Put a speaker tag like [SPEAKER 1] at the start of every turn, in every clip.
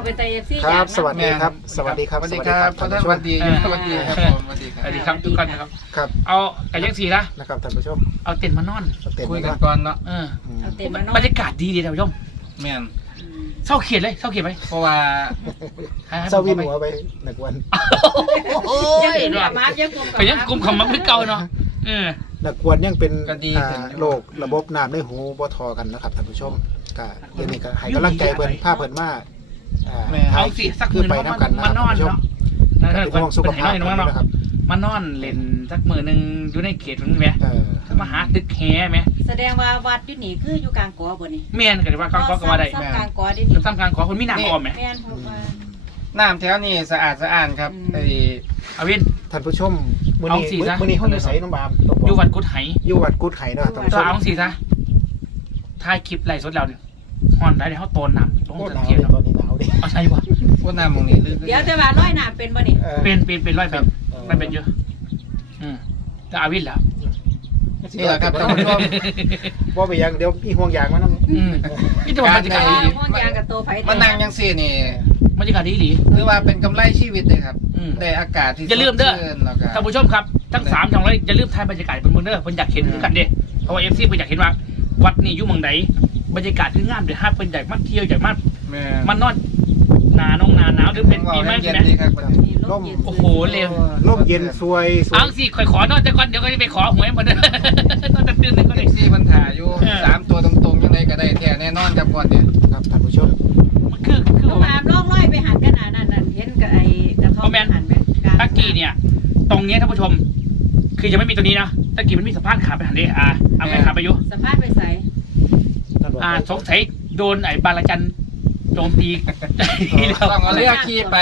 [SPEAKER 1] เป็นไตเอฟซี
[SPEAKER 2] ครับสวัสดีครับสวัสดีครับ
[SPEAKER 3] สวัสดีครับท่านสวัสดีสวัสดีครับผมสวัสดีค
[SPEAKER 4] สวัสดีครับทุกคนนะครับ
[SPEAKER 2] ครับ
[SPEAKER 4] เอาไก่ย่างสีนะ
[SPEAKER 2] นะครับท่านผู้ชม
[SPEAKER 4] เอาเต็นท์มานอน
[SPEAKER 2] เต็ม
[SPEAKER 3] คุย
[SPEAKER 2] นะ
[SPEAKER 3] กั
[SPEAKER 2] คน รับ
[SPEAKER 3] ก่อนเนาะ
[SPEAKER 1] เอาเต็มมานอน
[SPEAKER 4] บรรยากาศดีดีท่านผู้ชม
[SPEAKER 3] แม่น
[SPEAKER 4] เศร้าเขียดเลยเศร้าเขียดไหม
[SPEAKER 3] เพราะว่า
[SPEAKER 2] เศร้าวินหัวไปหนึ่งวัน
[SPEAKER 4] โอ้
[SPEAKER 1] ยัง
[SPEAKER 4] ย
[SPEAKER 1] กินกับมาร์กยังกุม
[SPEAKER 4] ไก่ย่างกลุ่มของมันคือเก่าเนาะ
[SPEAKER 2] หนักวนยังเป็น
[SPEAKER 3] ก็ดีขึ้นอยู่
[SPEAKER 2] โรคระบบน้ำในหูบ่ทอกันนะครับท่านผู้ชมก็เดี๋ยวนี้ก็ให้กำลังใจเพิ่นผ้าเพิ่นมา
[SPEAKER 4] เอาสิสัก
[SPEAKER 2] คื
[SPEAKER 4] มื
[SPEAKER 2] อ
[SPEAKER 4] อ
[SPEAKER 2] ไป
[SPEAKER 4] น้อง
[SPEAKER 2] น้ำกันนะค
[SPEAKER 4] มา
[SPEAKER 2] รับ
[SPEAKER 4] นอน
[SPEAKER 2] ท่านผู้ชม
[SPEAKER 4] เนาะ
[SPEAKER 2] เป็นห่วงสุขภาพ
[SPEAKER 4] น้อง
[SPEAKER 2] เพิ่น
[SPEAKER 4] เนาะ
[SPEAKER 2] นะครับ
[SPEAKER 4] มานอนเล่นสักมือหนึ่งอยู่ในเขตนั้นไหมมาหาตึกแห่ไหม
[SPEAKER 1] แสดงว่าวัดอยู่นี่คืออยู่กลางกอบ่นี่
[SPEAKER 4] เมียนกันว่ากองก็ว่าได้
[SPEAKER 1] ซ้ำกลางกอดินี่
[SPEAKER 4] ซ้ำกลางขอคนมีหนังออมไหม
[SPEAKER 1] แม่นเพราะว่า
[SPEAKER 3] น้ำแถวนี้สะอาดครับไอ้
[SPEAKER 4] อาวิน
[SPEAKER 2] ท่านผู้ชมมื้อ
[SPEAKER 4] เอา
[SPEAKER 2] นี้
[SPEAKER 4] สิซะ
[SPEAKER 2] มื้อนี้เฮาอยู่ไสน้องบาม
[SPEAKER 4] อยู่วัดกุดไห
[SPEAKER 2] อยู่วัดกุดไข่นะครับท่านผู้ช
[SPEAKER 4] ตัว
[SPEAKER 2] ม
[SPEAKER 4] เอาสิซะถ่ายคลิปไล่สดแล้วเนี่ยฮอนได้เดี๋ยวเขาโตนน้ำลง
[SPEAKER 2] โคตร
[SPEAKER 4] ตะ
[SPEAKER 2] หนาว
[SPEAKER 4] เกีย
[SPEAKER 2] เล
[SPEAKER 4] บ
[SPEAKER 2] ยตอนนี้หนาวดิ
[SPEAKER 4] เอาใช่ปะ
[SPEAKER 3] พวกน้ำมองนี้ลึก
[SPEAKER 1] เดี๋ยวแต่ว่าร้อยน้ำเป็นบ่นี่
[SPEAKER 4] เป็นร้อยเป็นไม่เป็นเยอะแต่อาวินแล้ว
[SPEAKER 3] นี่แหละครับท่านผู้ชม
[SPEAKER 2] บ่ไปยังเดี๋ยวมีห่วงยางมานำ
[SPEAKER 4] นี่จะบอกบรรยากาศดี
[SPEAKER 1] ม่วงยางกับโตไผ
[SPEAKER 3] มานั่งยังสี่นี่
[SPEAKER 4] บรรยากาศดี
[SPEAKER 3] ถือว่าเป็นกำไรชีวิตเลยครับได้อากาศที่
[SPEAKER 4] อย่าลืมเด้อ
[SPEAKER 3] สชื่นแล้วก็
[SPEAKER 4] ท่านผู้ชมครับทั้ง3ช่องเลยอย่าลืมถ่ายบรรยากาศเป็นมือเด้อเพิ่นอยากเห็นกันเด้เพราะว่าFCเพิ่นอยากเห็นว่าวัดนี้อยู่เมืองไหนบรรยากาศคืองามเด้อฮะเพิ่นอยากมาเที่ยวอยากมา
[SPEAKER 3] แม่
[SPEAKER 4] มันนอนหนาหนาวหรือเป็นปีใหม่
[SPEAKER 3] เย็
[SPEAKER 4] ใช่
[SPEAKER 3] น
[SPEAKER 4] ไหม
[SPEAKER 3] ดีครับ
[SPEAKER 4] โอ้โหเร็ว
[SPEAKER 2] ร่มเย็นสวยสว
[SPEAKER 4] เอา
[SPEAKER 2] ย
[SPEAKER 4] สิขอนอนแต่ก่อนเดี๋ยวก็จะไปขอหวยมาเด้อนอนแต่ตื่นเลยก็
[SPEAKER 3] เอ
[SPEAKER 4] ได้
[SPEAKER 3] ฟซีมันถ่ายอยู่3ตัวตรงๆยังไงก็ได้แท้แน่นอนครับก่อนเนี่ย
[SPEAKER 2] ครับท่านผู้ชม
[SPEAKER 4] คือ
[SPEAKER 1] น้องอามล่องร้อยไปหันกันนั่นเห็นกับไอ้กระท่อมหันไหม
[SPEAKER 4] ตะกี้เนี่ย ตรงนี้ท่านผู้ชม คือยังไม่มีตัวนี้นะตะกี้มันมีสะพานขาไปหันเด้เอาไปขาไปอยู่
[SPEAKER 1] สภาพไปใส่
[SPEAKER 4] สงสัยโดนไอ้บาลาจันโจมตี
[SPEAKER 3] ต้องเอาเรือขี่ไป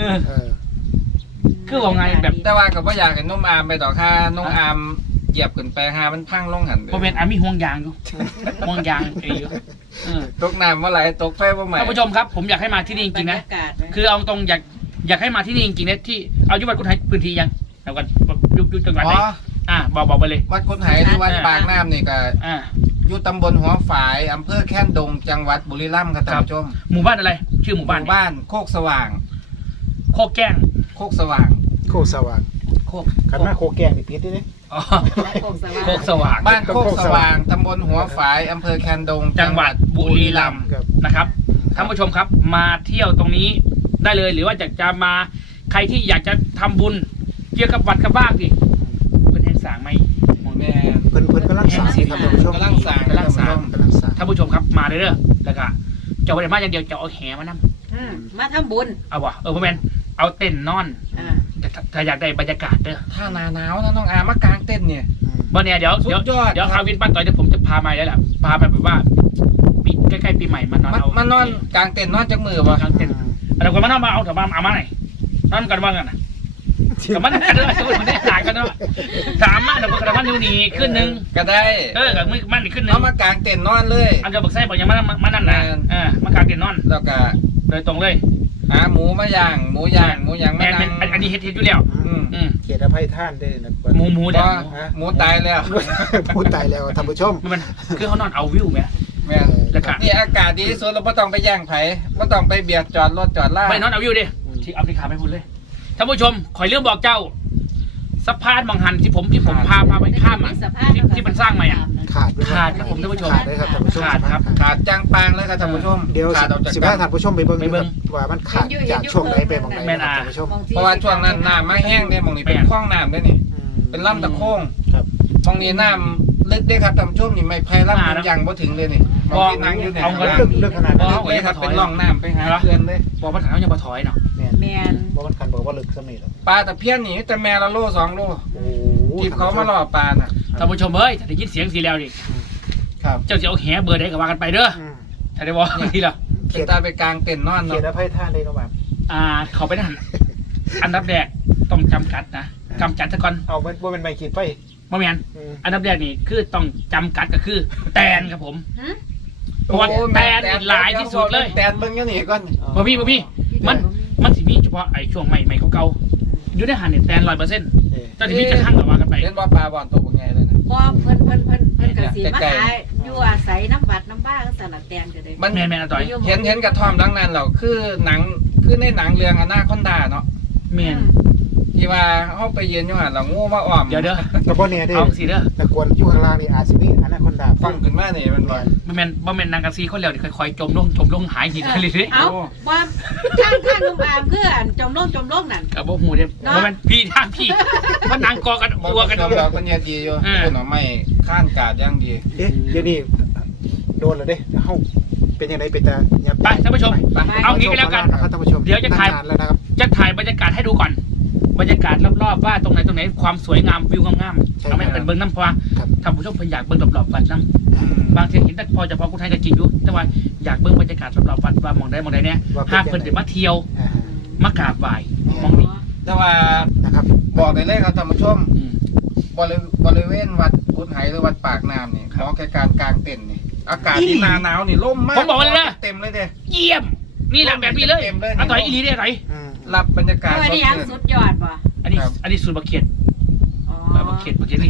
[SPEAKER 4] คือว่าไงแบบ
[SPEAKER 3] แต่ว่ากับว่าอยากกับนุ่มอามไปต่อค่านุ่มอามเหยียบขึ้นไปหามันพังลงหัน
[SPEAKER 4] โมเมนต์มีห่วงยางอยู่ห่วงยางอยู่
[SPEAKER 3] ตกน้ำเมื่อไหร่ตกไฟเมื่อไหร่
[SPEAKER 4] ท่านผู้ชมครับผมอยากให้มาที่นี่จริงๆนะคือเอาตรงอยากให้มาที่นี่จริงๆนะที่เอายุบัตรกุฎไทยพื้นที่ยังแล้วกันยุจังหวัดไหนบอกไปเลย
[SPEAKER 3] วัดกุฎไหหรือวัดปากน้ำนี่ก็อยู่ตำบลหัวฝายอำเภอแค่นดงจังหวัดบุรีรัมย์ครับท่านผู้ชม
[SPEAKER 4] หมู่บ้านอะไรชื่อหมู่บ้าน
[SPEAKER 3] บ้านโคกสว่าง
[SPEAKER 4] โคกแก้ง
[SPEAKER 3] โคกสว่าง
[SPEAKER 2] โคกสว่าง
[SPEAKER 4] โคก
[SPEAKER 2] ขันมาโคกแกงนี่ผิดดิ
[SPEAKER 4] โคกสว่าง
[SPEAKER 3] บ้านโคกสว่างตำบลหัวฝายอำเภอแคนดง
[SPEAKER 4] จังหวัดบุรีรัมย์นะครับท่านผู้ชมครับมาเที่ยวตรงนี้ได้เลยหรือว่าอยากจะมาใครที่อยากจะทำบุญเกี่ยวกับวัดกับบ้านดิเป็นแห่งสางไหม
[SPEAKER 3] แม่
[SPEAKER 2] เพิ่นกำลังสร้างครับท่านผู้ชม
[SPEAKER 3] กำลังสร้าง
[SPEAKER 2] กำลังสร้าง
[SPEAKER 4] ท่านผู้ชมครับมาเรื่อยๆแล้วก็จะเอาไปมาอย่างเดียวจะเอาแหมานั่ง
[SPEAKER 1] มาทำบุญ
[SPEAKER 4] เอาวะพ่อแมนเอาเต้นนอนถ้าอยากได้บรรยากาศเด้อ
[SPEAKER 3] ถ้าหนาหนาวนะน้องอามากลางเต้นเนี่ย
[SPEAKER 4] วันนี้เดี๋ยว
[SPEAKER 3] สุดยอด
[SPEAKER 4] อาวินปั้นต่อยเดี๋ยวผมจะพามาแล้วแหละพาไปแบบว่าปีใกล้ๆปีใหม่มานอนเอา
[SPEAKER 3] มานอนกลางเต้นนอนจากมือวะ
[SPEAKER 4] กลางเต้นเราก็มานอนมาเอาเถอะมาเอามาไหนนอนกันว่ากันนะกับมันกันเลยมันได้ต่างกันเนาะสามารถเราก็กระมันอยู่นี่ขึ้นนึง
[SPEAKER 3] ก็ได้
[SPEAKER 4] กับมือมันอีกขึ้นนึง
[SPEAKER 3] เอามากลางเต้นนอนเลย
[SPEAKER 4] อันจะบอกไส้บอกยังมานั่นนะมากางเต้นนอน
[SPEAKER 3] แล้วก็
[SPEAKER 4] โดยตรงเลย
[SPEAKER 3] หาหมูมาย่างหมูย่าง
[SPEAKER 4] แม
[SPEAKER 3] มานั่
[SPEAKER 4] น
[SPEAKER 3] ง
[SPEAKER 4] อันนี้เฮ็ดอยู่แล้ว
[SPEAKER 2] เขตอภัยท่านได้นะ
[SPEAKER 4] หมูเดี๋ยว
[SPEAKER 3] หมูตายแล้ว
[SPEAKER 2] พูดตายแล้วท่านผู้ชม
[SPEAKER 4] มันคือเขานอนเอาวิวไหม
[SPEAKER 3] แม่น
[SPEAKER 4] แล้วก็
[SPEAKER 3] นี่อากาศดีที่สุดเราไม่ต้องไปแย่งไผไม่ต้องไปเบียดจอดรถจอดล่า
[SPEAKER 4] ไปนอนเอาวิวดิที่อัฟริกาไม่พูดเลยท่านผู้ชมขอเรื่องบอกเจ้าสะพานบางหันที่ผมพาไปข้ามที่มันสร้างใหม่ขาดครับผมท่านผู้ชม
[SPEAKER 2] ขาดเลยครับท่านผู้ชม
[SPEAKER 4] ขาดครับ
[SPEAKER 3] ขาดจ้างปางเลยครับท่านผู้ชม
[SPEAKER 2] เดี๋ยว
[SPEAKER 3] ขาดออกจาก
[SPEAKER 2] สิบ
[SPEAKER 3] กั
[SPEAKER 2] ห้าน ท่านผู้ชมไปเบิ่งว่ามันขาดจากช่วงไหนไปบางไหนท่านผู้ชม
[SPEAKER 3] เพราะว่าช่วงนั้นน้ำไม่แห้งเนี่ยมองนี่เป็นคลองน้ำด้วยนี่เป็นลำตะโค้ง
[SPEAKER 2] ครับ
[SPEAKER 3] มองนี่น้ำลึกได้ครับท่านผู้ชมนี่ไม่ไพ่ลำยังบ่ถึงเลยนี่มองที่นั่งอยู่เนี่ย
[SPEAKER 2] ลึกขนาดนั้น
[SPEAKER 3] ลึกเลยครับเป็นร่องน้ำไปหาเพื่อนเลย
[SPEAKER 4] บอกว่าถังยังมาถอยเนาะ
[SPEAKER 1] แมน
[SPEAKER 2] บ่มันคันบอกว่าลึกซะนี่หรอ
[SPEAKER 3] ปลาตะเพียนนี่แต่แม่ละโล2 โล
[SPEAKER 2] โอ้
[SPEAKER 3] ที่เขามาล่อปลาน่ะ
[SPEAKER 4] ท่านผู้ชมเอ้ยถ้าได้ยินเสียงสีแล้วดิ
[SPEAKER 3] ครับ
[SPEAKER 4] เจ้าจะเอาแหเบอร์ได้ก็ว่ากันไปเด้อถ้าได้บอกทีละ
[SPEAKER 3] เป็นตาไปกลางเต็นท์นอน
[SPEAKER 2] เข
[SPEAKER 3] เนาะ
[SPEAKER 2] ตอภัยท่านเลยเนาะแบบ
[SPEAKER 4] เขาไปนั่นอันดับแรกต้องจำกัดนะกำจัดซะก่อน
[SPEAKER 2] เอาบ่เป็นใบขีดไฟ
[SPEAKER 4] บ่แม่นอันดับแรกนี่คือต้องจำกัดก็คือแตนครับผมเพราะว่าแตนหลายที่สุดเลย
[SPEAKER 3] แตนเบิ่งอยู่นี่ก่อน
[SPEAKER 4] บ่มีมันสิมีเฉพาะไอ้ช่วงใหม่เก่าๆอยู่ในหันเนี่ยแตน100%เจ้าที่มีจะข้างกับว่ากันไป
[SPEAKER 3] เล่นบ่ปลาบ่อนตัวบ่ใหญ่เลยนะ
[SPEAKER 1] บ่เพิ่นก็สิมาขายอยู่อาศัยน้ำบัดน้ำบ้าสนัดแตนก็ได้
[SPEAKER 3] มัน
[SPEAKER 4] แม่ต่อย
[SPEAKER 3] เห็นกระท่อมดังนั้นเราคือหนังคือในหนังเรื่องอนาคอนดาเนาะ
[SPEAKER 4] แม่น
[SPEAKER 3] ที่ว่าเขาไปยืนอยู่หันเรางูมาอ้อม
[SPEAKER 4] เดี๋ยว
[SPEAKER 2] แต่บ่เนี่ยเด้
[SPEAKER 4] เอาสิเด้อ
[SPEAKER 2] แต่กวนอยู่ข้างล่างนี่อาจสิมีอนาคอนดา
[SPEAKER 3] ฟังขึ้นมาเนี่ยมันว่า
[SPEAKER 4] บ่แม่นนางกะซีคนเดียวนี่ค่อยๆจมลงหายหินไปเรื่อย
[SPEAKER 1] เอ้าว่าข้างนุ่มอามคืออันจมลงนั่น
[SPEAKER 4] ๆก็บ่ฮู้เด้บ่แม่นพี่ทางพี่มันนางกอกัน
[SPEAKER 3] บ
[SPEAKER 4] อัวกัน
[SPEAKER 3] อกเราเป็นยาดีอยู่คนเอาไม่ข้านกาดย่างดี
[SPEAKER 2] เอ๊ะเดี๋ยวนี้โดนแล้วเด้เฮาเป็นยังไงเป็นตายับ
[SPEAKER 4] ไปท่านผู้ชม เอางี้ก็แล้วกัน
[SPEAKER 2] นะครับท่านผู้ชม
[SPEAKER 4] เดี๋ยวจะถ่าย
[SPEAKER 2] นานแล้วนะครับ
[SPEAKER 4] จะถ่ายบรรยากาศให้ดูก่อน บรรยากาศรอบๆว่าตรงไหนความสวยงามวิวงามๆเอาไม่เป็นเบิ้งน้ำเพราะว่า
[SPEAKER 2] ครับ
[SPEAKER 4] ท่านผู้ชมเพิ่นอยากเบิ้งรอบๆวัดน้ำบางทีเห็นแต่พอจะพอกูไทยก็จริงอยู่แต่ว่าอยากเบิ้งบรรยากาศรอบๆวัดว่ามองได้เนี่ยหากเพิ่นเดี๋ยวมาเที่ยว
[SPEAKER 2] อ่าม
[SPEAKER 4] ากราบไหว้มองนี้
[SPEAKER 3] แต่ว่า
[SPEAKER 2] นะครับ
[SPEAKER 3] บอกได้เลยครับท่านผู้ชม
[SPEAKER 4] อืม
[SPEAKER 3] บริเวณวัดกุดไหหรือวัดปากน้ำนี่ขอแค่การกลางเต็นท์นี่อากาศที่หนาวนี่ร่มมาก
[SPEAKER 4] ผมบอกเลยนะ
[SPEAKER 3] เต็มเลยเด้
[SPEAKER 4] เยี่ยมนี่แหละแบบนี้เลย
[SPEAKER 3] เต็มเลย
[SPEAKER 4] เอาต่อยอีหลีได้ไหน
[SPEAKER 2] อืม
[SPEAKER 3] รับบรรยากาศ
[SPEAKER 1] เออนี่ยังสุดยอดป่ะ
[SPEAKER 4] อันนี้สูตรบักเขียด
[SPEAKER 1] อ๋อ
[SPEAKER 4] บักเขียดนี่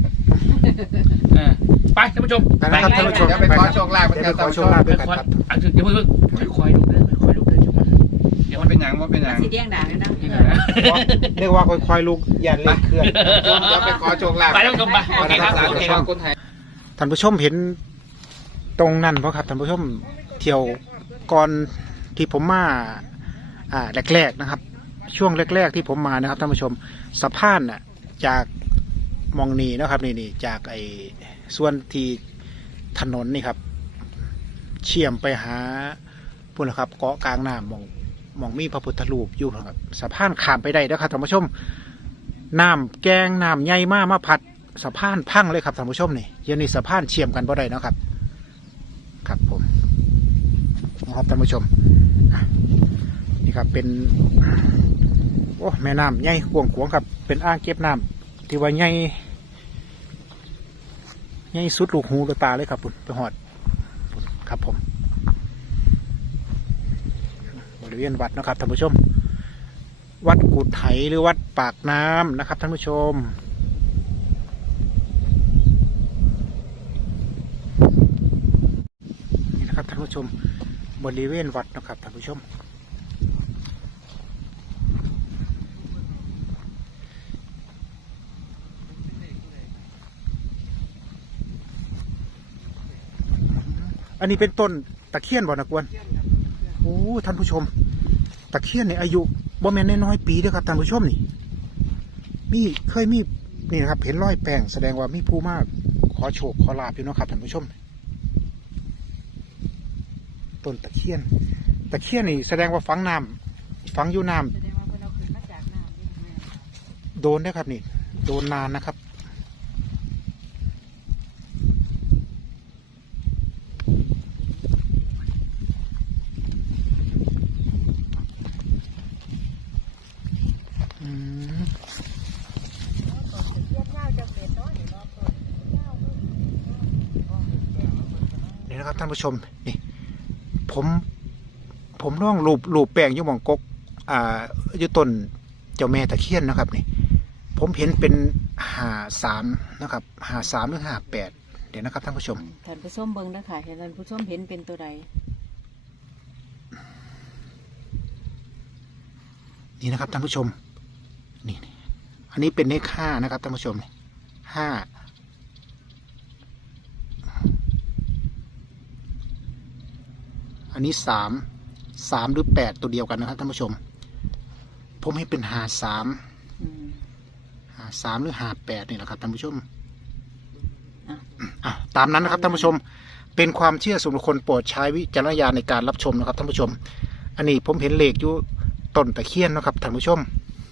[SPEAKER 4] ไปท่านผู้ชม
[SPEAKER 2] ไปนะครับท่านผู้ชม
[SPEAKER 3] เดี๋ยวไปขอโชคลาภ
[SPEAKER 2] เดี๋ยวไปขอโชคลาภด้วยกันครับ
[SPEAKER 4] เดี๋ยวเพิ่งค่อยๆดูเด้อค่อยๆดูเด้อจุ๊บเดี๋ยว
[SPEAKER 3] มั
[SPEAKER 4] มัน น
[SPEAKER 3] เป็นหยังว่าเป็นหยัง
[SPEAKER 1] สีแดงด่างเลยนะ
[SPEAKER 4] นี่นะ
[SPEAKER 2] เรียกว่าค่อยๆลุกยันเล่นเคลื่อน
[SPEAKER 3] เดี๋ยวไปขอโชคลาภ
[SPEAKER 4] ไปท่านผู้ชมไปโอเคครับ
[SPEAKER 3] สามเทวกุดไห
[SPEAKER 2] ท่านผู้ชมเห็นตรงนั้นเพราะครับท่านผู้ชมเที่ยวก่อนที่ผมมาแรกๆนะครับ ช่วงแรกๆที่ผมมานะครับท่านผู้ชมสะพานน่ะจากมองนีนะครับนี่จากไอ้ส่วนที่ถนนนี่ครับเชื่อมไปหาพุ่นนะครับเกาะกลางน้ำมองมีพระพุทธรูปอยู่ครับสะพานข้ามไปได้นะครับท่านผู้ชมน้ำแกงน้ำใหญ่มาพัดสะพานพังเลยครับท่านผู้ชมนี่เดี๋ยวนี้สะพานเชื่อมกันบ่ได้นะครับครับผมนะครับท่านผู้ชมนี่ครับเป็นโอ้แม่น้ำใหญ่กว้างขวางครับเป็นอ่างเก็บน้ำที่ว่าใหญ่สุดลูกหูลูกตาเลยครับปุ่นไปหอดปุ่นครับผมบริเวณวัดนะครับท่านผู้ชมวัดกุดไหหรือวัดปากน้ำนะครับท่านผู้ชมนี่นะครับท่านผู้ชมบริเวณวัดนะครับท่านผู้ชมอันนี้เป็นต้นตะเคียนบ่นะกวนโอ้ท่านผู้ชมตะเคียนในอายุบ่แม่นน้อยๆปีเด้อครับท่านผู้ชมนี่เคยมีนี่นะครับเห็นรอยแป้งแสดงว่ามีผู้มากขอโชคขอลาภอยู่เนาะครับท่านผู้ชมต้นตะเคียนนี่แสดงว่าฝังน้ำฝังอยู่น้ำ
[SPEAKER 1] แสดงว่าเพิ่นเอาขึ้นมาจากน้ำนี่แม่
[SPEAKER 2] โดนนะครับนี่โดนนานนะครับนี่นะครับท่านผู้ชมนี่ผมลองรูปแป้งอยู่หม่องกกอยู่ต้นเจ้าแม่ตะเคียนนะครับนี่ผมเห็นเป็น53นะครับ53หรือ58เดี๋ยวนะครับท่านผู้ชม
[SPEAKER 1] ท่านผู้ชมเบิ่งนะคะเห็นท่านผู้ชมเห็นเป็นตัวใด
[SPEAKER 2] นี่นะครับท่านผู้ชมนี่อันนี้เป็นเลข5นะครับท่านผู้ชม5อันนี้3หรือ8ตัวเดียวกันนะครับท่านผู้ชมผมให้เป็น53หรือ58นี่แหละครับท่านผู้ชมตามนั้นนะครับท่านผู้ชมเป็นความเชื่อส่วนบุคคลโปรดใช้วิจารณญาณในการรับชมนะครับท่านผู้ชมอันนี้ผมเห็นเลขอยู่ต้นตะเคียนนะครับท่านผู้ชม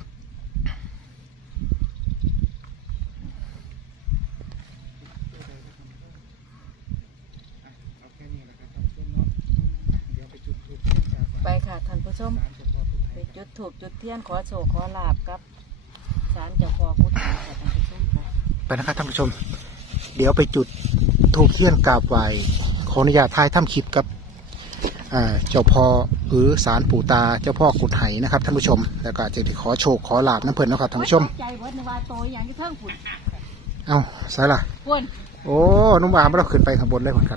[SPEAKER 1] ไปค่ะท่านผู้ชมไปจุดธูปจุดเทียนขอโชคขอลาภกับศาลเจ้าพ่อกุดไหค่ะท่านผู้ชมค่ะ
[SPEAKER 2] ไปนะครับท่านผู้ชมเดี๋ยวไปจุดธูปเทียนกราบไหว้ขออนุญาตถ่ายทำคลิปกับเจ้าพ่อหรือศาลปู่ตาเจ้าพ่อกุดไหนะครับท่านผู้ชมแล้วก็จะขอโชคขอลาภน้ำเพลินนะครับท่านผู้ชม
[SPEAKER 1] ใจเบิดในว่าโตอย่างที่เทิงผุด
[SPEAKER 2] เอาใส่ละ
[SPEAKER 1] พุ่น
[SPEAKER 2] โอ้นุ่มอามไม่ต้องขึ้นไปข้างบนเลยคนครับ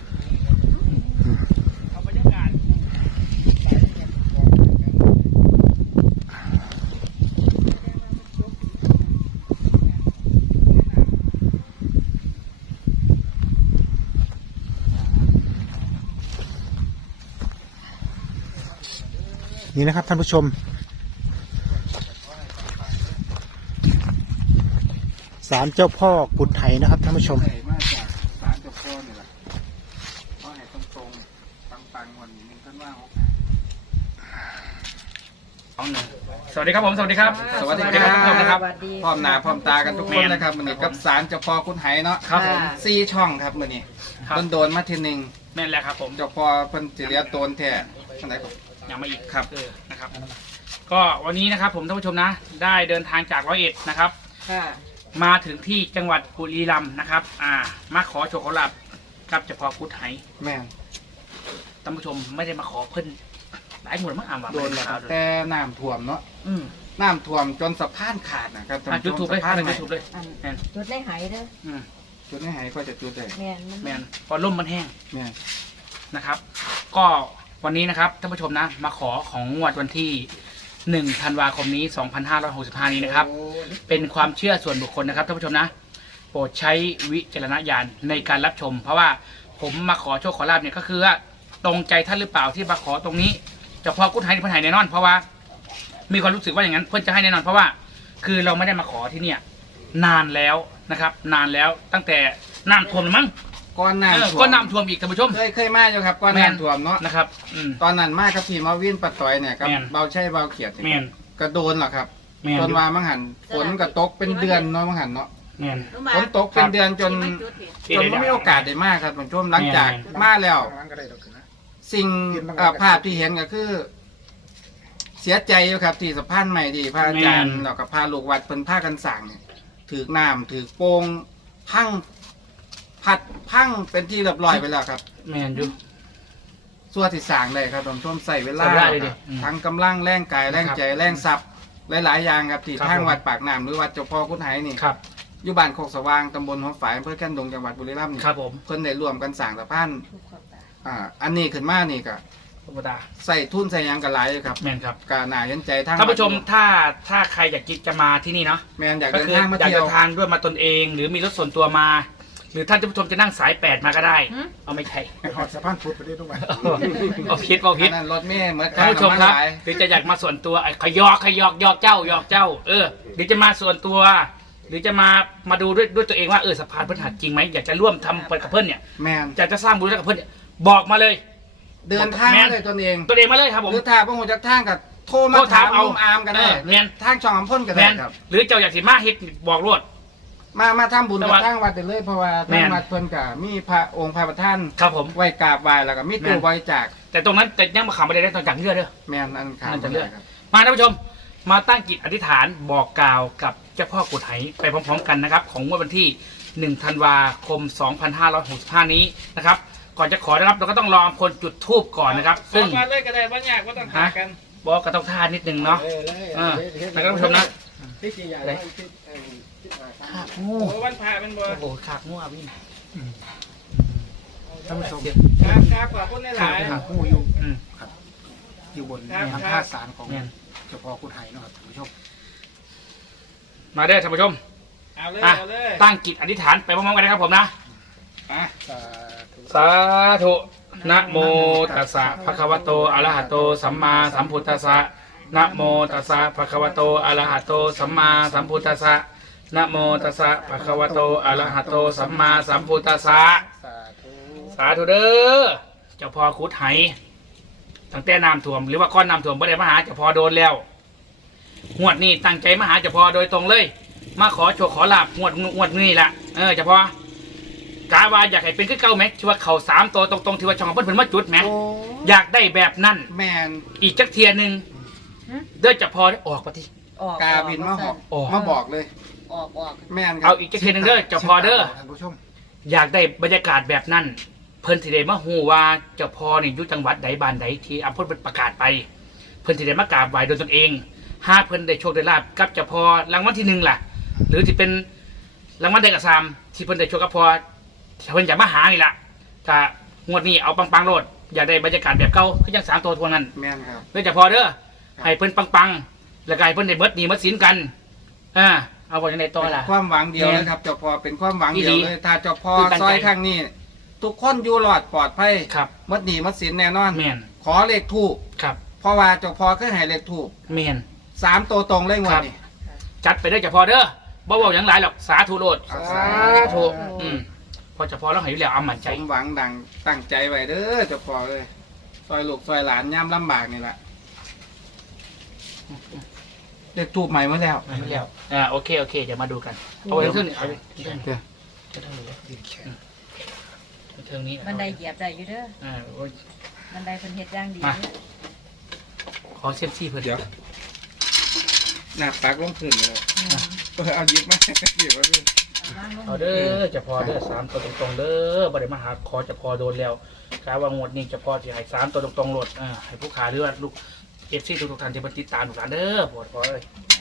[SPEAKER 4] เอาบรรยากาศ
[SPEAKER 2] นี่นะครับท่านผู้ชมศาลเจ้าพ่อกุดไหนะครับท่านผู้ชม
[SPEAKER 3] ใหญ่มากจากศาลเจ้าพ่อนี่แหละพ่อให้ตรงๆปังๆวันนี้ท่านว่า
[SPEAKER 4] สวัสดีครับผมสวัสดีครับ
[SPEAKER 3] สวัสดีค
[SPEAKER 4] ทุกท่านนะค
[SPEAKER 3] รั
[SPEAKER 4] รั
[SPEAKER 3] บบ พร้อมหน้าพร้อมตากันทุกคนนะครับวันนี้กับศาลเจ้าพ่อกุดไหเนาะ
[SPEAKER 4] ครับผม
[SPEAKER 3] 4 ช่องครับวันนี้
[SPEAKER 4] ครับ
[SPEAKER 3] โดนมาทีหนึ่ง
[SPEAKER 4] แม่นแหละครับผม
[SPEAKER 3] เจ้าพ่อเพิ่นสิเลียโตนแท้ท่านไหนก่อน
[SPEAKER 4] ยังไม่อีก
[SPEAKER 3] ครับ
[SPEAKER 4] นะครับ ก็วันนี้นะครับผมท่านผู้ชมนะ ได้เดินทางจาก101นะครับ
[SPEAKER 1] ค่ะ
[SPEAKER 4] มาถึงที่จังหวัดบุรีรัมย์นะครับ มาขอโชคขอลาบกับเจ้าพ่อกุดไห
[SPEAKER 3] แม่น
[SPEAKER 4] ท่านผู้ชมไม่ได้มาขอเพิ่นหลายหมวดมากอ่านว่า
[SPEAKER 3] โดนแล้วครับแต่น้ำท่วมเนาะ
[SPEAKER 4] อืม
[SPEAKER 3] น้ำท่วมจนสะพานขาดนะครับ
[SPEAKER 4] จุดถูกเลย
[SPEAKER 3] สะพาน
[SPEAKER 4] เป็น
[SPEAKER 3] ใหม่
[SPEAKER 4] จุดถูกเลย
[SPEAKER 1] อัน
[SPEAKER 4] แม่น
[SPEAKER 1] จุดได้หายเด้อ
[SPEAKER 4] อืม
[SPEAKER 3] จุดนี้หายก็จะจุดได้
[SPEAKER 1] แม่นมัน
[SPEAKER 4] แม่นพอล่มมันแห้ง
[SPEAKER 3] แม่น
[SPEAKER 4] นะครับ ก็วันนี้นะครับท่านผู้ชมนะมาขอของงวดวันที่1 ธันวาคมนี้ 2565 นี้นะครับ เป็นความเชื่อส่วนบุคคลนะครับท่านผู้ชมนะ โปรดใช้วิจารณญาณในการรับชม เพราะว่าผมมาขอโชคขอลาบเนี่ยก็คือว่าตรงใจท่านหรือเปล่าที่มาขอตรงนี้เฉพาะกุดไฮเพื่อนไฮแน่นอน เพราะว่ามีความรู้สึกว่าอย่างนั้นเพื่อนจะให้แน่นอนเพราะว่าคือเราไม่ได้มาขอที่เนี่ยนานแล้วนะครับ นานแล้วตั้งแต่น้ำท่วมมั้ง
[SPEAKER 3] ก้อนน้ำท่วม
[SPEAKER 4] ก็น้ำท่วมอีกท่านผู้ชม
[SPEAKER 3] เคยมาอยู่ครับก้อน
[SPEAKER 4] แม่น
[SPEAKER 3] น้ำท่วมเนาะ
[SPEAKER 4] นะครับ
[SPEAKER 3] ตอนนั้นมากับพี่มาวินปัดต่อยเนี่ยกับ
[SPEAKER 4] แม่น
[SPEAKER 3] เบาใช่เบาเขียดเนี่ย
[SPEAKER 4] แม่น
[SPEAKER 3] กระโดนเหรอครับ
[SPEAKER 4] แม่น
[SPEAKER 3] จนว่ามังหันฝนกระตกเป็นเดือนเนาะมังหันเนาะ
[SPEAKER 4] แม่น
[SPEAKER 3] ฝนตกเป็นเดือนจน
[SPEAKER 4] ที่
[SPEAKER 3] จน
[SPEAKER 4] ได้
[SPEAKER 3] ไม่มีโอกาสได้มากครับผมช่วงหลังจาก
[SPEAKER 4] แม่น
[SPEAKER 3] มาแล้ว สิ่งภาพที่เห็นก็คือ เสียใจอยู่ครับที่สะพานใหม่ที่พระอาจารย์แล้วก็พาลูกวัดเพิ่นพากันสั่งเนี่ยถือน้ำถือโป่งพังพัดพังเป็นที่เรียบร้อยไปแล้วครับ
[SPEAKER 4] แม่นอยู่
[SPEAKER 3] ส่วนที่สั่งได้ครับผมช่วงใส่เวลา
[SPEAKER 4] ใส่เวลาเลยดิ
[SPEAKER 3] ทั้งกำลังแรงกายแรงใจแรงทรัพย์หลายๆอย่างครับที่
[SPEAKER 4] ครับ
[SPEAKER 3] ทาง
[SPEAKER 4] ผม
[SPEAKER 3] วัดปากน้ำหรือวัดเจ้าพ่อกุดไหนี่
[SPEAKER 4] ครับ
[SPEAKER 3] อยู่บ้านโคกสว่างตำบลหัวฝายอำเภอแก่นดงจังหวัดบุรีรัมย์นี่
[SPEAKER 4] ครับผม
[SPEAKER 3] เพิ่นได้ร่วมกันสั่งสะพานอันนี้ขึ้นมานี่ก็
[SPEAKER 4] ธรรมดา
[SPEAKER 3] ใส่ทุนใส่หยังกันหลายอยู่ครับ
[SPEAKER 4] แม่นครับ
[SPEAKER 3] ก็น่าเห็นใจทาง
[SPEAKER 4] ท่านผู้ชมถ้าใครอยากจะมาที่นี่เนาะ
[SPEAKER 3] แม่นอยาก
[SPEAKER 4] ก็
[SPEAKER 3] เดิน
[SPEAKER 4] คือ
[SPEAKER 3] ทางมา
[SPEAKER 4] อยาก
[SPEAKER 3] เที่ย
[SPEAKER 4] เดิ
[SPEAKER 3] วน
[SPEAKER 4] ทางด้วยมาตนเอง หรือมีรถส่วนตัวมา หรือท่านผู้ชมจะนั่งสาย8มาก็ได้ เอาไม่ใช่
[SPEAKER 2] หอดสะพานพุทธไปได้ทุกวัน
[SPEAKER 4] เอาพิษเอาพิษ
[SPEAKER 3] อันนั้นรถเมล์เหมือนกั
[SPEAKER 4] ท่าน
[SPEAKER 3] น
[SPEAKER 4] ผู้ชมครับ
[SPEAKER 3] หลาย
[SPEAKER 4] หรือจะอยากมาส่วนตัวไอ้ขยอกเจ้าหรือจะมาส่วนตัว หรือจะมาดูด้วยตัวเองว่าสะพานพื้นฐานจริงไหมอยากจะร่วมทำกับเพื่อนเนี่ย
[SPEAKER 3] แม่น
[SPEAKER 4] อยากจะสร้างบุญกับเพื่อนเนี่ยบอกมาเลย
[SPEAKER 3] เดินทาง
[SPEAKER 4] แม่น
[SPEAKER 3] มาเลยตนเอง
[SPEAKER 4] ตัวเองมาเลยครับผม
[SPEAKER 3] หรือถ้าพวกผมจะทางกับโทรมา
[SPEAKER 4] โทรถา
[SPEAKER 3] ถาม ม
[SPEAKER 4] เอา
[SPEAKER 3] ลุงอามกันได้
[SPEAKER 4] แม่น
[SPEAKER 3] ทางช่องอำพ่นกัน
[SPEAKER 4] แม
[SPEAKER 3] ได้
[SPEAKER 4] น
[SPEAKER 3] ครับ
[SPEAKER 4] หรือเจ้าอยากสิมาเฮ็ดบอกรวด
[SPEAKER 3] มาทำบุญ
[SPEAKER 4] แต่
[SPEAKER 3] กับ
[SPEAKER 4] ว่า
[SPEAKER 3] ทางวัดได้เลยเพราะว่า
[SPEAKER 4] แม่
[SPEAKER 3] ทาง
[SPEAKER 4] น
[SPEAKER 3] วัดเพิ่นก็มีพระองค์พระประธาน
[SPEAKER 4] ครับผม
[SPEAKER 3] ไว้กราบไหว้แล้วก็มี
[SPEAKER 4] แม่
[SPEAKER 3] ตู้
[SPEAKER 4] น
[SPEAKER 3] บริจาค
[SPEAKER 4] แต่ตรงนั้นแต่ยังมาขำไม่ได้ตอนจากเรือเด้อ
[SPEAKER 3] แม่นอันขาด
[SPEAKER 4] น่าจะเลือก
[SPEAKER 3] ครับ
[SPEAKER 4] มาท่านผู้ชม มาตั้งจิตอธิษฐานบอกกล่าวกับเจ้าพ่อกุดไหไปพร้อมๆกันนะครับ ของงวดวันที่ 1 ธันวาคม 2565 นี้นะครับ ก่อนจะขอนะครับเราก็ต้องรอคนจุดธูปก่อนนะครับ ซึ่ง
[SPEAKER 3] มาเลยก็ได้บ่ยากบ่ต้องหากัน
[SPEAKER 4] บอกก็ต้องท่านิดนึงเนาะนะครับท่านผู้ชมนะขากงู
[SPEAKER 3] โอ้วันพระเป็นบ่
[SPEAKER 4] โอ้โหขากงูอ่ะพี่
[SPEAKER 2] ท่านผู้ชม
[SPEAKER 3] ครับขอบคุณหลาย
[SPEAKER 2] หาคู่อยู่
[SPEAKER 4] อืม
[SPEAKER 2] อยู่บน
[SPEAKER 3] ครับ
[SPEAKER 2] ทางท่าศาลของ
[SPEAKER 4] แม่น
[SPEAKER 2] เจ้าพ่อกุดไหเนาะครับท่านผู้ชม
[SPEAKER 4] มาเด้อท่านผู้ชม
[SPEAKER 3] เอาเลย
[SPEAKER 4] อ่ะ
[SPEAKER 3] เอาเลย
[SPEAKER 4] ตั้งจิตอธิษฐานไปพร้อมๆกันนะครับผมนะ
[SPEAKER 3] อ่ะ
[SPEAKER 2] สาธุ
[SPEAKER 4] สาธุนะโมตัสสะภะคะวะโตอะระหะโตสัมมาสัมพุทธัสสะนะโมตัสสะภะคะวะโตอะระหะโตสัมมาสัมพุทธัสสะนะโมตัสสะภะคะวะโตอะระหะโตสัมมาสัมพุทธัสสะ
[SPEAKER 2] สาธุ
[SPEAKER 4] สาธุเด้อเจ้าพ่อขุดไหตั้งแต่น้ำท่วมหรือว่าก้อนน้ำท่วมบ่ได้มาหาเจ้าพ่อโดนแล้วงวดนี้ตั้งใจมาหาเจ้าพ่อโดยตรงเลย มาขอโชคขอลาบงวดนี้แหละเจ้าพ่อกาว่าอยากให้เป็นขึ้นเก้าไหมที่ว่าเข่า3 ตัวตรงๆที่ว่าช่องเพิ่นมาจุดไหม
[SPEAKER 3] โอ้
[SPEAKER 4] อยากได้แบบนั้น
[SPEAKER 3] แม่น
[SPEAKER 4] อีกจักเทียหนึ่งเด้อเจ้าพ่อออกปะที
[SPEAKER 1] ออก
[SPEAKER 3] กาบินมาหอก
[SPEAKER 4] ออก
[SPEAKER 3] มาบอกเลย
[SPEAKER 1] ออก
[SPEAKER 3] แม่นครั
[SPEAKER 4] เอาอีกจักเทียหนึ่งเด้อเจ้าพ่อเด้อ
[SPEAKER 2] ท่านผู้ชม
[SPEAKER 4] อยากได้บรรยากาศแบบนั้น เพิ่นสิได้มาฮู้ว่าเจ้าพ่อนี่อยู่จังหวัดใดบ้านใดที่อำเภอเพิ่นประกาศไป เพิ่นสิได้มากราบไหว้โดยตนเองหากเพิ่นได้โชคได้ลาบกับเจ้าพ่อรางวัลที่1ล่ะ หรือสิเป็นรางวัลใดกับซามที่เพิ่นได้โชคกับพอเพิ่นจะมาหานี่ล่ะก็งวดนี้เอาปังๆโลดอยากได้บรรยากาศแบบเก่าคือจัง3 ตัวทวนนั้น
[SPEAKER 3] แม่นครับ
[SPEAKER 4] เพื่อจะพอเด้อให้เพิ่นปังๆแล้วก็ให้เพิ่นได้เบิดหนี้เบิดสินกันเอาบ่จังได๋ต่อล่ะ
[SPEAKER 3] เป็นความหวังเดียวเลยครับเจ้าพ่อเป็นความหวังเดียวเลยถ้าเจ้าพ่อ
[SPEAKER 4] คือตั้งใจ
[SPEAKER 3] ซอยครั้งนี้ ทุกคนอยู่รอดปลอดภัย
[SPEAKER 4] ครับ
[SPEAKER 3] หมดหนี้หมดสินแน่นอน
[SPEAKER 4] แม่น
[SPEAKER 3] ขอเลขถูก
[SPEAKER 4] ครับ
[SPEAKER 3] เพราะว่าเจ้าพ่อคือให้เลขถูก
[SPEAKER 4] แม่น
[SPEAKER 3] 3 ตัวตรงเลยงวดนี้
[SPEAKER 4] จัดไปเด้อจะพอเด้อบ่เว้าหยังหลายหรอกสาธุโลด
[SPEAKER 3] สา
[SPEAKER 4] ธุพอจะพอแล้วให้อยู่แล้วเอามั่น
[SPEAKER 3] ส
[SPEAKER 4] ใจ
[SPEAKER 3] มหวังดังตั้งใจไว้เด้อเจ้าพ่อเลยซอยลูกซอยหลานย่ำลำบากนี่แหละเลขถูกใหม่มาแล้ว
[SPEAKER 4] ไม่แล้วโอเคเดี๋ยวมาดูกันเอาไว้ขึ้นเอาไว้ขึ้น
[SPEAKER 3] เดี๋ยว
[SPEAKER 4] จะเท่าไหร่เทิงนี้
[SPEAKER 1] บันไดเหยียบได้อยู่เด้อ
[SPEAKER 4] โอ้ย
[SPEAKER 1] บันไดเพิ่นเฮ็ดอย่างดี
[SPEAKER 4] มา ขอเซียมซี่เพื่อน
[SPEAKER 3] เดี๋ยวหน้าปักลงพื้นเลยเอาหยิบมาหยิบมาพี่
[SPEAKER 4] เอาเด้อจะพอเด้อ3 ตัวตรงๆเด้อบ่ได้มาหาขอจะพอโดนแล้วกะว่างวดนี้จะพอสิให้3 ตัวตรงๆโลดให้ผู้ขาเลือดลูกFC ทุกๆท่านที่มาติดตามทุกท่านเด้อพอเลย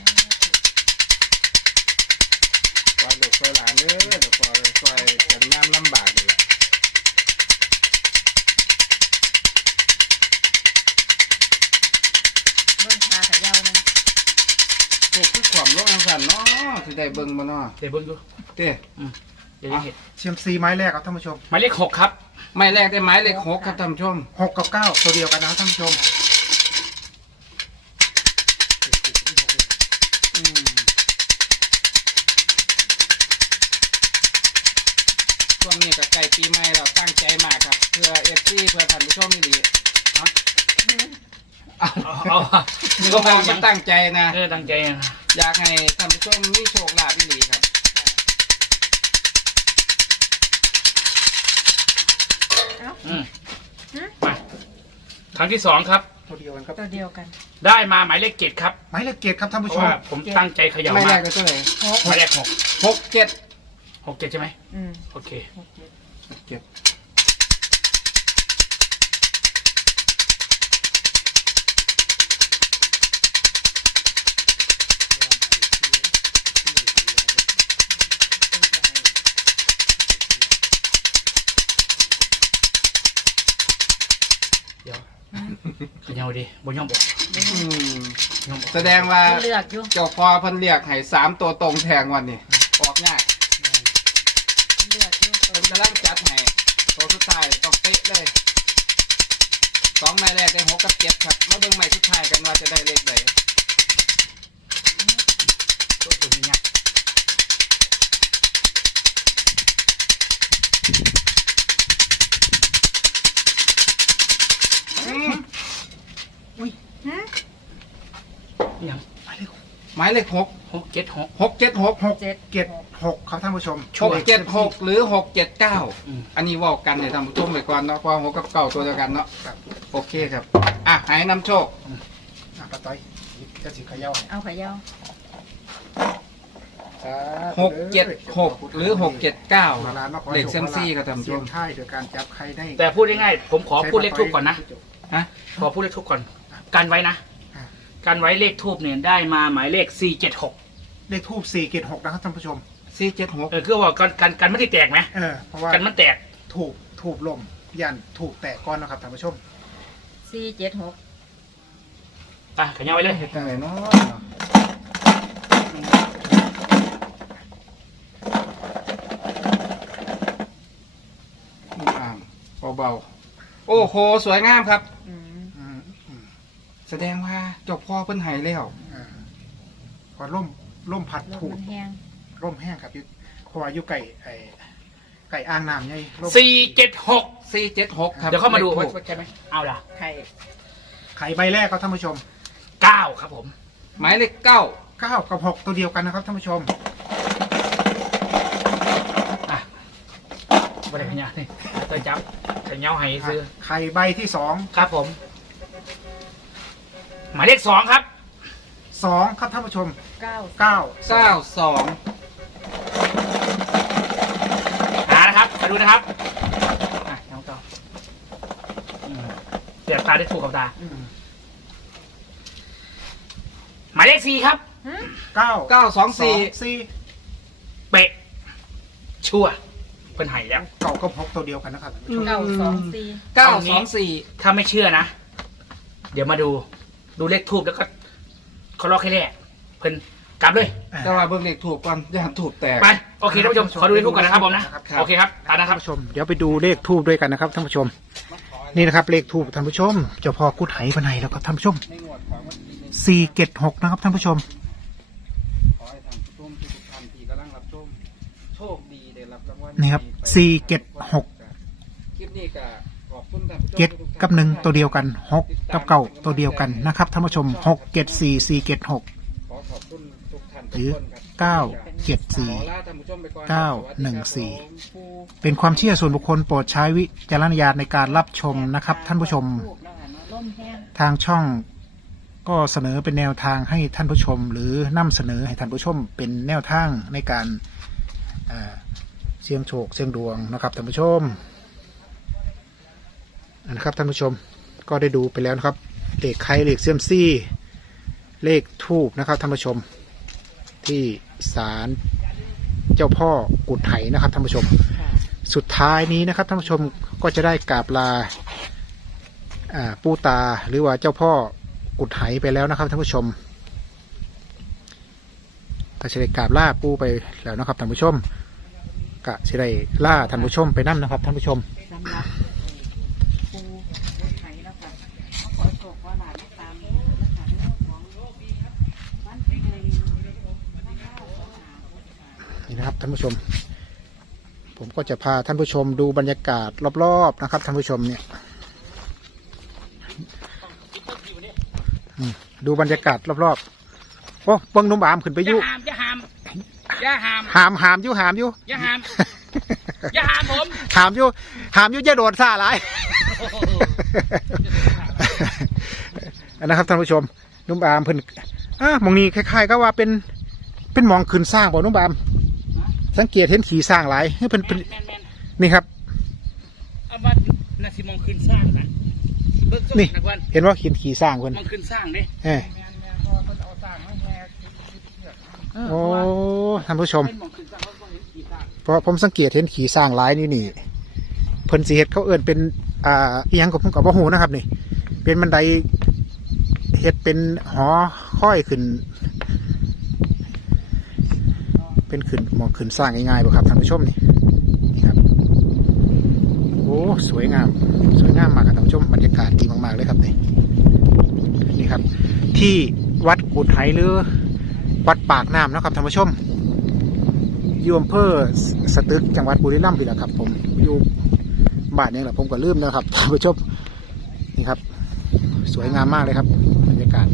[SPEAKER 3] ซอยลูกซอยหลานเด้อเดี๋ยวพอเลยซอยกันย่ำลำบากเลย
[SPEAKER 1] เบิ่งขาขะเยานั่น
[SPEAKER 3] ถูกคือความร้องสั่นเนาะสิได้เบิ่งบ่เนาะ
[SPEAKER 4] เดี๋ยวเบิ่งดู
[SPEAKER 3] เต้
[SPEAKER 4] เดี๋ยวจะเห็น
[SPEAKER 2] เซียมซีไม้แรกครับท่านผู้ชม
[SPEAKER 4] หมายเลข6ครับ
[SPEAKER 3] ไม้แรกได้ไม้เลข6ครับท่านผู้ชม
[SPEAKER 2] 6 กับ 9 ตัวเดียวกันนะครับท่านผู้ชม
[SPEAKER 3] ช่วงนี้ก็ใกล้ปีใหม่เราตั้งใจมากครับ เพื่อFC เพื่อท่านผู้ชมนี่ดี
[SPEAKER 4] เอา
[SPEAKER 3] นี่ก็มาก็ตั้งใจนะ
[SPEAKER 4] ตั้งใจนะ
[SPEAKER 3] อยากให้ท่านผู้ชมมีโชคลาภที่ดีครับ
[SPEAKER 4] มาครั้งที่2ครับ
[SPEAKER 2] ตัวเดียวกันครับ
[SPEAKER 1] ตัวเดียวกัน
[SPEAKER 4] ได้มาหมายเลข7ครับ
[SPEAKER 2] ไม้เลขเกียรติครับท่าน
[SPEAKER 4] เพ
[SPEAKER 2] ผู้
[SPEAKER 4] ราะ
[SPEAKER 2] ชม
[SPEAKER 4] ว่าผมตั้งใจเขย่า
[SPEAKER 3] ไม้แร
[SPEAKER 4] มาก ก
[SPEAKER 3] ก็เท่าไหร่
[SPEAKER 4] หมายเลข
[SPEAKER 3] 6 7
[SPEAKER 4] 6 7ใช่ไหม
[SPEAKER 1] อืม
[SPEAKER 4] โอเค เดี๋ยวเขย่าดิบนย่อมบอก
[SPEAKER 3] อืม
[SPEAKER 4] ย่อมบอก
[SPEAKER 3] แสดงว่า
[SPEAKER 1] เพิ่นเลือกอยู่
[SPEAKER 3] เจ้าพ่อเพิ่นเรียกให้3 ตัวตรงแทงวันนี้ออกยาก
[SPEAKER 1] เลือกอยู่
[SPEAKER 3] เพิ่นกำลังจัดให้ตัวสุดท้ายต้องเป๊ะเลย2ไม้แรกได้6 กับ 7ครับมาเบิ่งไม้สุดท้ายกันว่าจะได้เลขใด
[SPEAKER 4] ตัวตัวนี้เนี่ย ยัง
[SPEAKER 3] หมายเลข6
[SPEAKER 4] 6 7 6
[SPEAKER 3] 6 7 6
[SPEAKER 2] 6 7 6ครับท่านผู้ชม
[SPEAKER 3] 6 7 6หรือ6 7 9อันนี้เว่ากันเนี่ยท่านผู้ชมไปก่อนเนาะเพราะ6กับ9ตัวเดียวกันเนาะ
[SPEAKER 2] ครับ
[SPEAKER 3] โอเคครับให้นำโชค
[SPEAKER 2] ป้าต้อยจะสิเขย่าให้
[SPEAKER 1] เอาขะเยา
[SPEAKER 3] 6 7 6หรือ6 7 9
[SPEAKER 2] มาร้านมาขอ
[SPEAKER 3] เลขเซยมซี่ครับท่านผู้ช
[SPEAKER 2] เสีย
[SPEAKER 3] ม
[SPEAKER 2] งท้ายโดยการจับใครได้
[SPEAKER 4] แต่พูดง่ายๆผมขอพูดเลขทูบก่อนนะ
[SPEAKER 3] ฮะ
[SPEAKER 4] ขอพูดเลขทูบก่อน กันไว้นะ กันไว้เลขทูบเนี่ยได้มาหมายเลข476
[SPEAKER 2] เลขทูบ4 7 6นะครับท่านผู้ชม
[SPEAKER 3] 4 7 6
[SPEAKER 4] คือว่ากันไม่ได้แตกไหม
[SPEAKER 2] เพราะว่า
[SPEAKER 4] กันมันแตก
[SPEAKER 2] ถูกลมยันถูกแตกก้อนนะครับท่านผู้ชม
[SPEAKER 1] 476
[SPEAKER 4] ขยับไว้เลย
[SPEAKER 3] เฮ็ดจังไดเนาะเบาๆโอ้โหสวยงามครับ
[SPEAKER 1] อืม
[SPEAKER 3] แสดงว่าเจ้าพ่อเพิ่นให้แล้ว
[SPEAKER 2] พอล่มพัด
[SPEAKER 1] ลม
[SPEAKER 2] ถูก
[SPEAKER 1] มันแห้ง
[SPEAKER 2] ร่มแห้งครับเพราะว่าอยู่ไก่อ่างน้ำไงร่ม
[SPEAKER 4] 476
[SPEAKER 3] 476ครับ
[SPEAKER 4] เดี๋ยวเข้ามาดู
[SPEAKER 3] ลข
[SPEAKER 4] ว่า
[SPEAKER 3] ทูป
[SPEAKER 4] ใช่ไหมเอาล่ะ
[SPEAKER 1] ไข่
[SPEAKER 2] ไข่ใบแรกครับท่านผู้ชม
[SPEAKER 4] 9ครับผม
[SPEAKER 3] หมายเลข9
[SPEAKER 2] 9 กับ 6 ตัวเดียวกันนะครับท่านผู้ชม
[SPEAKER 4] บริขยับนี่ตัวจับขยับให้ซื้อ
[SPEAKER 2] ไข่ใบที่
[SPEAKER 4] ครับผม หมายเลข2ครับ
[SPEAKER 2] 2ครับท่านผู้ชม
[SPEAKER 1] 9
[SPEAKER 3] 92
[SPEAKER 4] หานะครับมาดูนะครับน้องต่อเสียบตาได้ถูกกับตา หมายเลข4ครับ
[SPEAKER 2] 9
[SPEAKER 3] 924
[SPEAKER 2] 4
[SPEAKER 4] เป๊ะชัวร์เพิ่นให้แล้ว
[SPEAKER 2] เก่าก็พกตัวเดียวกันนะครับท่านผู้ชม
[SPEAKER 1] 924
[SPEAKER 3] 924
[SPEAKER 4] ถ้าไม่เชื่อนะ เดี๋ยวมาดูเลขทูบแล้วก็เขาล็อกให้แน่เพิ่นกลับเลย
[SPEAKER 3] แต่ว่าเบิ่งเลขถูกก่อนอย่าถูกแตก
[SPEAKER 4] ไปโอเคท่านผู้ชมขอดูเลขทูบกันนะครับผมนะโอเคครับตามนะค
[SPEAKER 2] ท่า
[SPEAKER 4] รับ
[SPEAKER 2] นผู้ชมเดี๋ยวไปดูเลขทูบด้วยกันนะครับท่านผู้ชมนี่นะครับเลขทูบท่านผู้ชมเจ้าพ่อกุดไหภายในแล้วก็ท่านผู้ชม
[SPEAKER 3] ในงวดของวันที่
[SPEAKER 2] 476
[SPEAKER 3] 1
[SPEAKER 2] นะครับท่านผู้ชม
[SPEAKER 3] ขอให้ท่านผู้ชมทุกท่านที่กำลังรับชมโชคดีได้รับรางวัล
[SPEAKER 2] นี่ครับ 476
[SPEAKER 3] คลิปนี้ก็ขอบคุณท่านผู้ชม
[SPEAKER 2] เจ็ดกับ1ตัวเดียวกัน6กับ9ตัวเดียวกันนะครับท่านผู้ชม674 476
[SPEAKER 3] ขอขอบคุณทุกท่าน
[SPEAKER 2] หรือ
[SPEAKER 3] ทุกคนครับ
[SPEAKER 2] 974
[SPEAKER 3] ขอลาท่านผู้ชมไปก่อน
[SPEAKER 2] 914 เป็นความเชื่อส่วนบุคคลโปรดใช้วิจารณญาณในการรับชมนะครับท่านผู้ชม ทางช่องก็เสนอเป็นแนวทางให้ท่านผู้ชม หรือนำเสนอให้ท่านผู้ชมเป็นแนวทางในการเสี่ยงโชคเสี่ยงดวงนะครับท่านผู้ชมนะครับท่านผู้ชมก็ได้ดูไปแล้วนะครับเลขไข่เลขเซียมซี่เลขทูบนะครับท่านผู้ชมที่ศาลเจ้าพ่อกุดไหนะครับท่านผู้ชมสุดท้ายนี้นะครับท่านผู้ชมก็จะได้กราบลาปู่ตาหรือว่าเจ้าพ่อกุดไหไปแล้วนะครับท่านผู้ชมก็จะได้กราบลาปู่ไปแล้วนะครับท่านผู้ชมก็จะได้ล่าท่านผู้ชมไปนั่นนะครับท่านผู้ชม
[SPEAKER 1] สำหรับปูกุดไหแล้วค่ะขอโชคขอลาบตามนี้นะคะเรื่องของวันที่1
[SPEAKER 2] นี่นะครับท่านผู้ชมผมก็จะพาท่านผู้ชมดูบรรยากาศรอบๆนะครับท่านผู้ชมเนี่ยดูบรรยากาศรอบๆโอ้เบิ้งนุ่มอามขึ้นไปยุ
[SPEAKER 4] อย่าหามอย่าหาม
[SPEAKER 2] หามอยู่
[SPEAKER 4] อย่าหามอย่าหามผม
[SPEAKER 2] หามอยู่อย่าโดดซ่าหลายนะครับท่านผู้ชมนุ่มอามเพิ่นมองนี้คล้ายๆก็ว่าเป็นหมองขึ้นสร้างบ่นุ่มอามสังเกตเห็นขี่สร้างหลายเป็นนี่ครับ
[SPEAKER 4] เอามานาทีมองขึ้นสร้างนะ
[SPEAKER 2] นี่เห็นว่าเห็นขี่สร้างคน
[SPEAKER 4] มองขึ้นสร้างดิ
[SPEAKER 2] โอ้ท่านผู้ชมเพราะผมสังเกตเห็นขี่สร้างหลายนี่เพิ่นสีเห็ดเขาเอิ้นเป็นอีหยังกับบ่ฮู้นะครับนี่เป็นบันไดเห็ดเป็นหอค่อยขึ้นเป็นขึ้นมองขึ้นสร้างง่ายๆบ่ครับท่านผู้ชมนี่ครับโอ้สวยงามมากครับท่านผู้ชมบรรยากาศดีมากๆเลยครับนี่ครับที่วัดกุดไหหรือวัดปากน้ำนะครับท่านผู้ชมอยู่อำเภอสตึกจังหวัดบุรีรัมย์พี่แหละครับผมอยู่บ้านนี่แหละผมก็ลืมนะครับท่านผู้ชมนี่ครับสวยงามมากเลยครับบรรยากาศ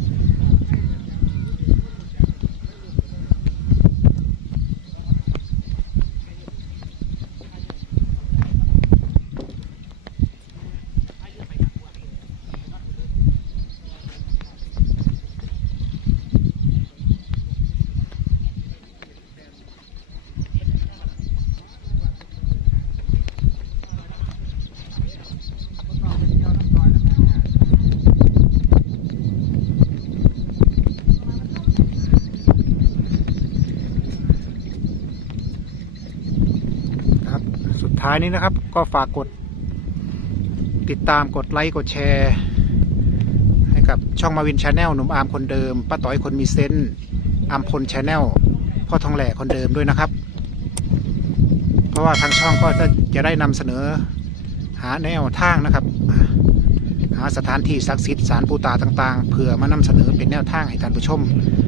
[SPEAKER 2] ท้ายนี้นะครับก็ฝากกดติดตามกดไลค์กดแชร์ให้กับช่องมาวินชาแนลหนุ่มอาร์มคนเดิมป้าต้อยคนมีเซนส์อาร์มพลชาแนลพ่อทองแหล่คนเดิมด้วยนะครับเพราะว่าทางช่องก็จะได้นำเสนอหาแนวทางนะครับหาสถานที่ศักดิ์สิทธิ์ศาลปู่ตาต่างๆเพื่อมานำเสนอเป็นแนวทางให้ท่านผู้ชม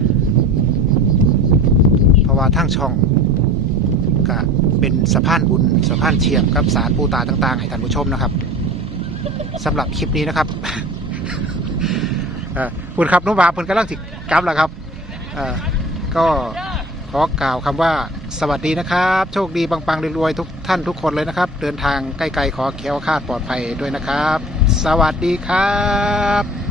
[SPEAKER 2] เพราะว่าทางช่องก็เป็นสะพานบุญสะพานเชื่อมกับศาลปู่ตาต่างๆให้ท่านผู้ชมนะครับสำหรับคลิปนี้นะครับคุณครับนุ่มบาเพิ่นกำลังสิกลับแล้วครับก็ขอกล่าวคำว่าสวัสดีนะครับโชคดีปังๆรวยๆทุกท่านทุกคนเลยนะครับเดินทางใกล้ๆขอแคล้วคลาดปลอดภัยด้วยนะครับสวัสดีครับ